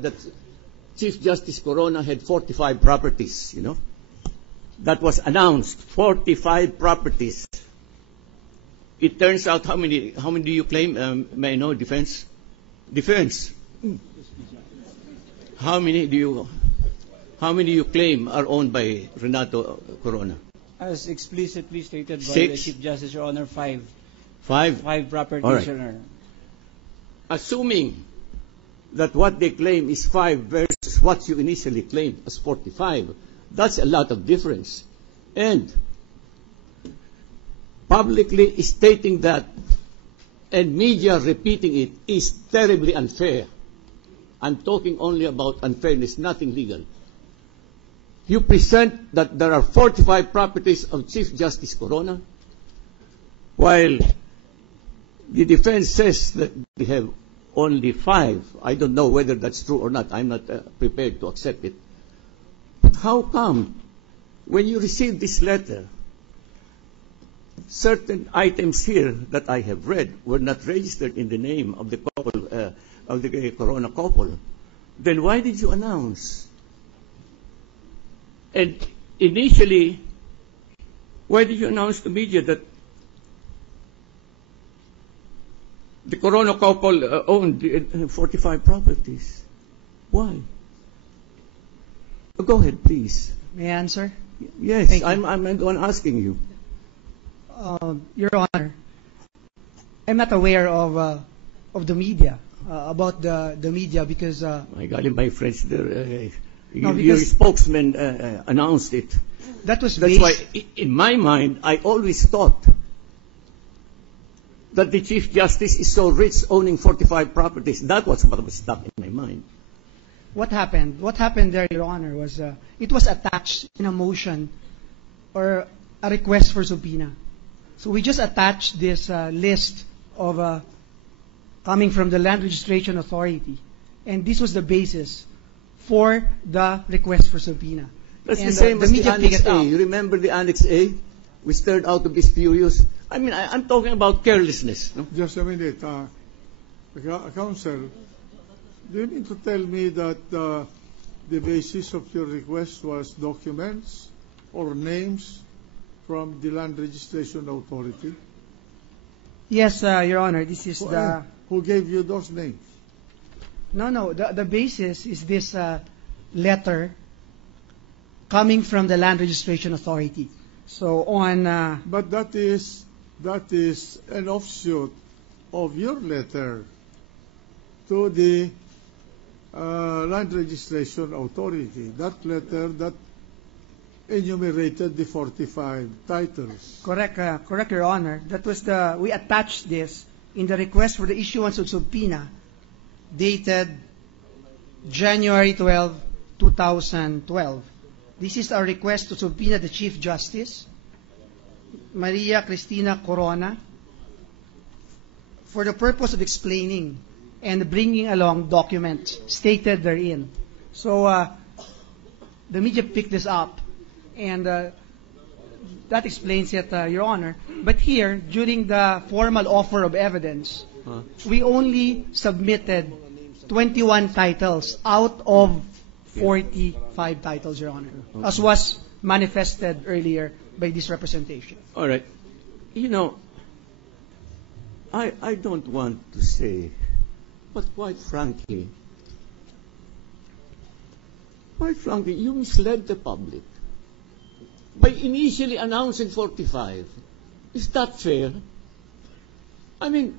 That Chief Justice Corona had 45 properties, you know. That was announced, 45 properties. It turns out, how many do you claim? May I know, defense? Defense. How many do you claim are owned by Renato Corona? As explicitly stated by Six? the Chief Justice, Your Honor, 5. Five? 5 properties, All right. Your Honor. Assuming that what they claim is 5 versus what you initially claimed as 45, that's a lot of difference. And publicly stating that and media repeating it is terribly unfair. I'm talking only about unfairness, nothing legal. You present that there are 45 properties of Chief Justice Corona, while the defense says that they have only 5. I don't know whether that's true or not. I'm not prepared to accept it. But how come, when you receive this letter, certain items here that I have read were not registered in the name of the couple, of the Corona couple? Then why did you announce? And initially, why did you announce to media that the Corona couple owned 45 properties? Why? Go ahead, please. May I answer? Yes, Thank you. I'm the one asking you. Your Honor, I'm not aware of the media, about the media, because I got in my friends there. No, Your because- spokesman announced it. that was That's based... why, in my mind, I always thought that the Chief Justice is so rich owning 45 properties. That was what was stuck in my mind. What happened there, Your Honor, was it was attached in a motion or a request for subpoena. So we just attached this list of coming from the Land Registration Authority, and this was the basis for the request for subpoena. That's And the same as the media picked Annex it A. up. You remember the Annex A? We turned out to be spurious. I mean, I'm talking about carelessness. No? Just a minute. Counsel, do you mean to tell me that the basis of your request was documents or names from the Land Registration Authority? Yes, Your Honor, this is the... Who gave you those names? No, the basis is this letter coming from the Land Registration Authority. So on... But that is an offshoot of your letter to the Land Registration Authority. That letter that enumerated the 45 titles. Correct, Your Honor. That was we attached this in the request for the issuance of subpoena dated January 12, 2012. This is our request to subpoena the Chief Justice, Maria Cristina Corona, for the purpose of explaining and bringing along documents stated therein. So the media picked this up, and that explains it, Your Honor. But here, during the formal offer of evidence, we only submitted 21 titles out of 45 titles, Your Honor, as was manifested earlier by this representation. All right. You know, I don't want to say, but quite frankly, you misled the public by initially announcing 45. Is that fair? I mean,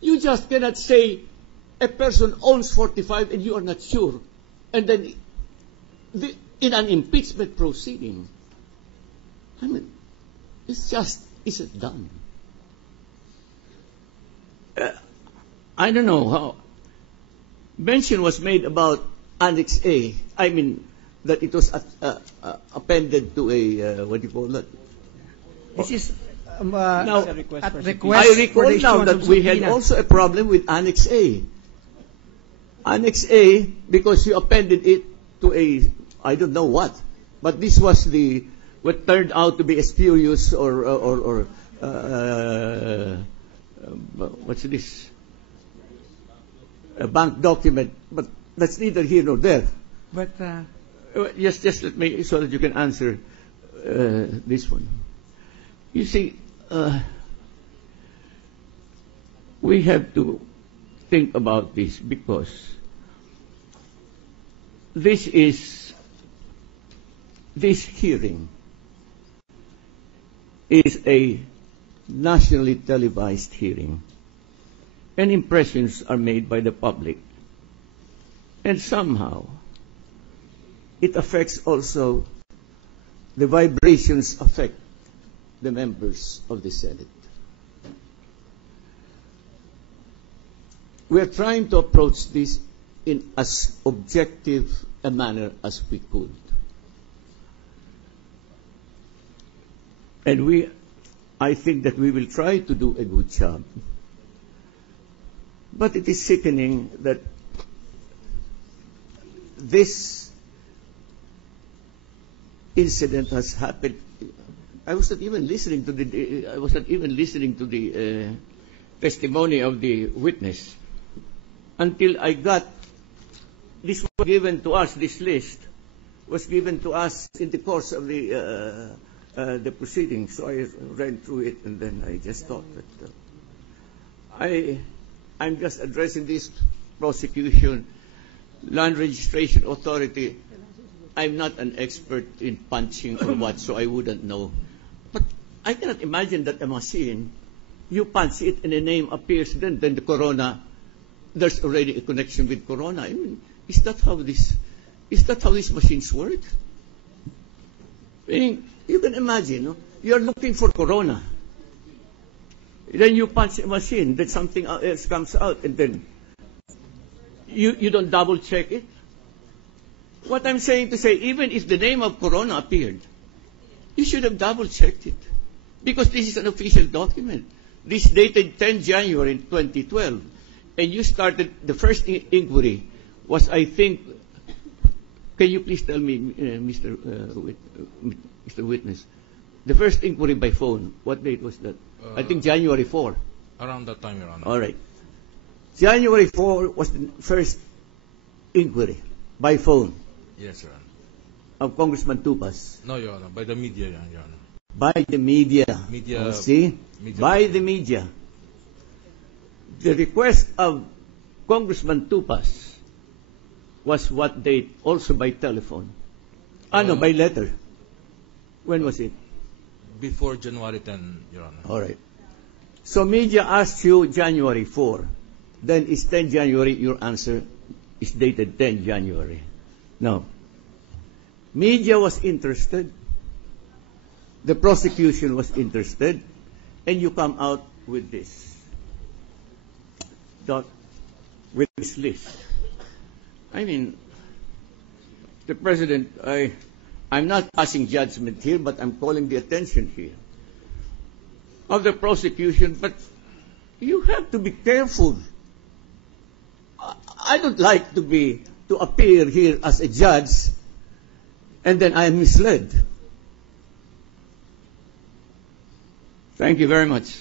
you just cannot say a person owns 45 and you are not sure. And then in an impeachment proceeding, I mean, it's just, is it done? I don't know how. Mention was made about Annex A. I mean, that it was appended to a, what do you call it? This is Now, at request I for recall the now issuance that of we had subpoena. also a problem with Annex A. Annex A, because you appended it to a, I don't know what, but this was what turned out to be a spurious or what's this? A bank document, but that's neither here nor there. But Just let me, so that you can answer this one. You see, we have to think about this because this hearing is a nationally televised hearing, and impressions are made by the public, and somehow it affects also, the vibrations affect the members of the Senate. We are trying to approach this in as objective a manner as we could. And I think that we will try to do a good job. But it is sickening that this incident has happened. I was not even listening to the testimony of the witness until I got this was given to us. This list was given to us in the course of the proceedings. So I ran through it, and then I just thought that I'm just addressing this prosecution, Land Registration Authority. I'm not an expert in punching or what, so I wouldn't know. But I cannot imagine that a machine, you punch it and a name appears, then the corona, there's already a connection with corona. I mean, is that how these machines work? I mean, you can imagine, no? You're looking for corona. Then you punch a machine, then something else comes out, and then you don't double check it. What I'm saying to say, even if the name of corona appeared, you should have double checked it. Because this is an official document. This dated 10 January 2012. And you started, the first inquiry was, I think, can you please tell me, Mr. Witness, the first inquiry by phone, what date was that? I think January 4. Around that time, Your Honor. All right. January 4 was the first inquiry by phone. Yes, Your Honor. Of Congressman Tupas. No, Your Honor. By the media, Your Honor. By the media. Media. See? Media. By the media. The request of Congressman Tupas was what date? Also by telephone. No, by letter. When was it? Before January 10, Your Honor. All right. So media asked you January 4. Then it's 10 January, your answer is dated 10 January. Now, media was interested, the prosecution was interested, and you come out with this. With this list. I mean, the President, I'm not passing judgment here, but I'm calling the attention here of the prosecution, but you have to be careful. I don't like to appear here as a judge and then I am misled. Thank you very much.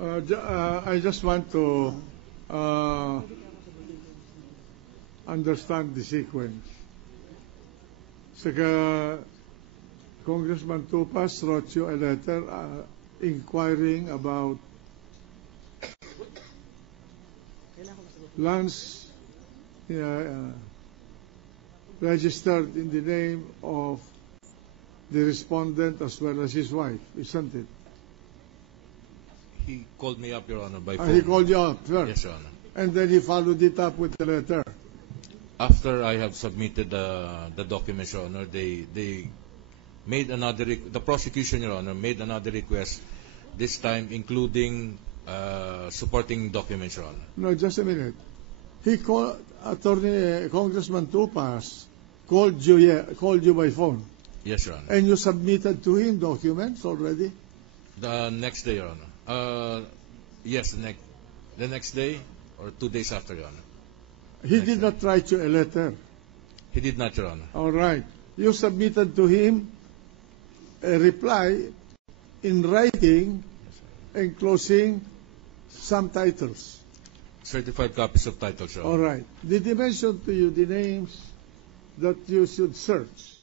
I just want to understand the sequence. Saka Congressman Tupas wrote you a letter inquiring about lands registered in the name of the respondent as well as his wife, isn't it? He called me up, Your Honor, by phone. He called you up first? Yes, Your Honor. And then he followed it up with the letter? After I have submitted the documents, Your Honor, they made the prosecution, Your Honor, made another request, this time including supporting documents, Your Honor. No, just a minute. He called Congressman Tupas called you by phone. Yes, Your Honor. And you submitted to him documents already? The next day, Your Honor. Yes, the next day or 2 days after, Your Honor. He did not write you a letter. He did not, Your Honor. All right. You submitted to him a reply in writing enclosing some titles. Certified copies of titles, Your Honor. All right. Did he mention to you the names that you should search?